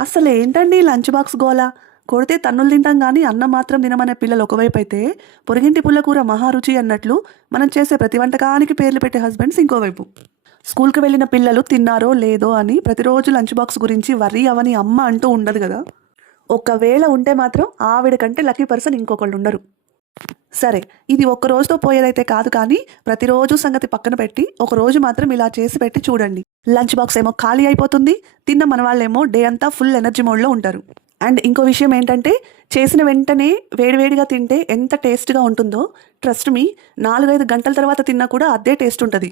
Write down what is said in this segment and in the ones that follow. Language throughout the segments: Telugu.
అసలేంటండి లంచ్ బాక్స్ గోల? కొడితే తన్నులు తింటాం గానీ, అన్నం మాత్రం తినమనే పిల్లలు ఒకవైపయితే, పొరుగింటి పుల్లకూర మహారుచి అన్నట్లు మనం చేసే ప్రతి వంటకానికి పేర్లు పెట్టే హస్బెండ్స్ ఇంకోవైపు. స్కూల్‌కి వెళ్ళిన పిల్లలు తిన్నారో లేదో అని ప్రతిరోజు లంచ్ బాక్స్ గురించి వర్రీ అవ్వని అమ్మ అంటూ ఉండదు గదా! ఒకవేళ ఉంటే మాత్రం ఆవిడ కంటే లక్కీ పర్సన్ ఇంకొకళ్ళుండరు. సరే, ఇది ఒక్క రోజుతో పోయేదైతే కాదు కానీ, ప్రతిరోజు సంగతి పక్కన పెట్టి, ఒకరోజు మాత్రం ఇలా చేసి పెట్టి చూడండి. లంచ్ బాక్స్ ఏమో ఖాళీ అయిపోతుంది. తిన్న మనవాళ్ళేమో డే అంతా ఫుల్ ఎనర్జీ మోడ్‌లో ఉంటారు. అండ్ ఇంకో విషయం ఏంటంటే, చేసిన వెంటనే వేడివేడిగా తింటే ఎంత టేస్ట్‌గా ఉంటుందో, ట్రస్ట్ మీ 4, 5 గంటల తర్వాత తిన్నా కూడా అదే టేస్ట్ ఉంటది.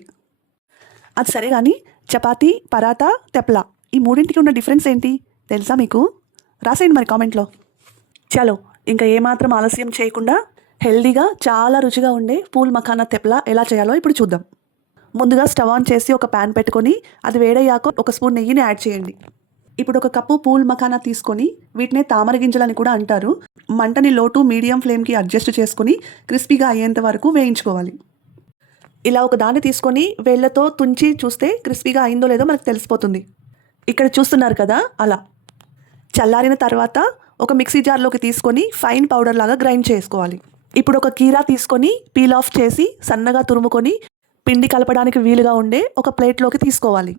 అది సరే గానీ, చపాతీ, పరాటా, తెప్లా ఈ మూడింటికి ఉన్న డిఫరెన్స్ ఏంటి తెలుసా మీకు? రాసేయండి మరి కామెంట్‌లో. చలో, ఇంకా ఏమాత్రం ఆలస్యం చేయకుండా హెల్దీగా చాలా రుచిగా ఉండే పూల్ మఖానా తెప్లా ఎలా చేయాలో ఇప్పుడు చూద్దాం. ముందుగా స్టవ్ ఆన్ చేసి ఒక ప్యాన్ పెట్టుకొని, అది వేడయ్యాక ఒక స్పూన్ నెయ్యిని యాడ్ చేయండి. ఇప్పుడు ఒక కప్పు పూల్ మఖానా తీసుకొని, వీటినే తామర గింజలని కూడా అంటారు. మంటని లో టు మీడియం ఫ్లేమ్‌కి అడ్జస్ట్ చేసుకొని క్రిస్పీగా అయ్యేంత వరకు వేయించుకోవాలి. ఇలా ఒక దాన్ని తీసుకొని వేళ్ళతో తుంచి చూస్తే క్రిస్పీగా అయిందో లేదో మనకు తెలిసిపోతుంది. ఇక్కడ చూస్తున్నారు కదా, అలా. చల్లారిన తర్వాత ఒక మిక్సీ జార్లోకి తీసుకొని ఫైన్ పౌడర్ లాగా గ్రైండ్ చేసుకోవాలి. ఇప్పుడు ఒక కీరా తీసుకొని పీల్ ఆఫ్ చేసి సన్నగా తురుముకొని పిండి కలపడానికి వీలుగా ఉండే ఒక ప్లేట్లోకి తీసుకోవాలి.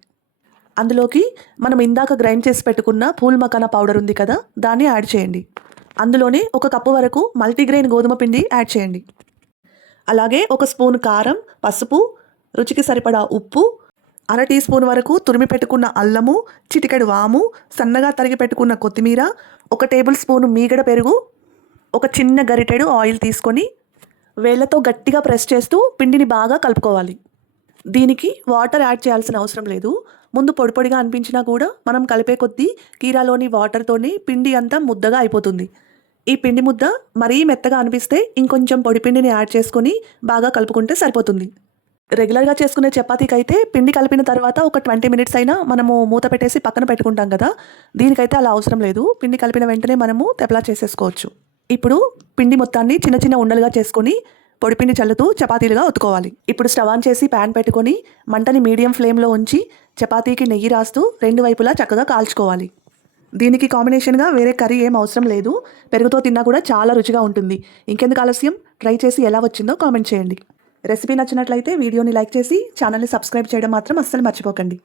అందులోకి మనం ఇందాక గ్రైండ్ చేసి పెట్టుకున్న పూల్ మఖానా పౌడర్ ఉంది కదా, దాన్ని యాడ్ చేయండి. అందులోనే ఒక కప్పు వరకు మల్టీగ్రెయిన్ గోధుమ పిండి యాడ్ చేయండి. అలాగే ఒక స్పూన్ కారం, పసుపు, రుచికి సరిపడా ఉప్పు, అర టీ స్పూన్ వరకు తురిమి పెట్టుకున్న అల్లము, చిటికెడు వాము, సన్నగా తరిగి పెట్టుకున్న కొత్తిమీర, ఒక టేబుల్ స్పూన్ మీగడ పెరుగు, ఒక చిన్న గరిటెడు ఆయిల్ తీసుకొని వేళ్ళతో గట్టిగా ప్రెస్ చేస్తూ పిండిని బాగా కలుపుకోవాలి. దీనికి వాటర్ యాడ్ చేయాల్సిన అవసరం లేదు. ముందు పొడి పొడిగా అనిపించినా కూడా మనం కలిపే కొద్దీ కీరాలోని వాటర్తోనే పిండి అంతా ముద్దగా అయిపోతుంది. ఈ పిండి ముద్ద మరీ మెత్తగా అనిపిస్తే ఇంకొంచెం పొడి పిండిని యాడ్ చేసుకొని బాగా కలుపుకుంటే సరిపోతుంది. రెగ్యులర్గా చేసుకునే చపాతీకి అయితే పిండి కలిపిన తర్వాత ఒక 20 మినిట్స్ అయినా మనము మూత పెట్టేసి పక్కన పెట్టుకుంటాం కదా, దీనికైతే అలా అవసరం లేదు. పిండి కలిపిన వెంటనే మనము తెప్లా చేసేసుకోవచ్చు. ఇప్పుడు పిండి మొత్తాన్ని చిన్న చిన్న ఉండలుగా చేసుకొని పొడిపిండి చల్లుతూ చపాతీలుగా ఒత్తుకోవాలి. ఇప్పుడు స్టవ్ ఆన్ చేసి ప్యాన్ పెట్టుకొని మంటని మీడియం ఫ్లేమ్లో ఉంచి చపాతీకి నెయ్యి రాస్తూ రెండు వైపులా చక్కగా కాల్చుకోవాలి. దీనికి కాంబినేషన్గా వేరే కర్రీ ఏం అవసరం లేదు. పెరుగుతో తిన్నా కూడా చాలా రుచిగా ఉంటుంది. ఇంకెందుకు ఆలస్యం, ట్రై చేసి ఎలా వచ్చిందో కామెంట్ చేయండి. రెసిపీ నచ్చినట్లయితే వీడియోని లైక్ చేసి ఛానల్ని సబ్స్క్రైబ్ చేయడం మాత్రం అస్సలు మర్చిపోకండి.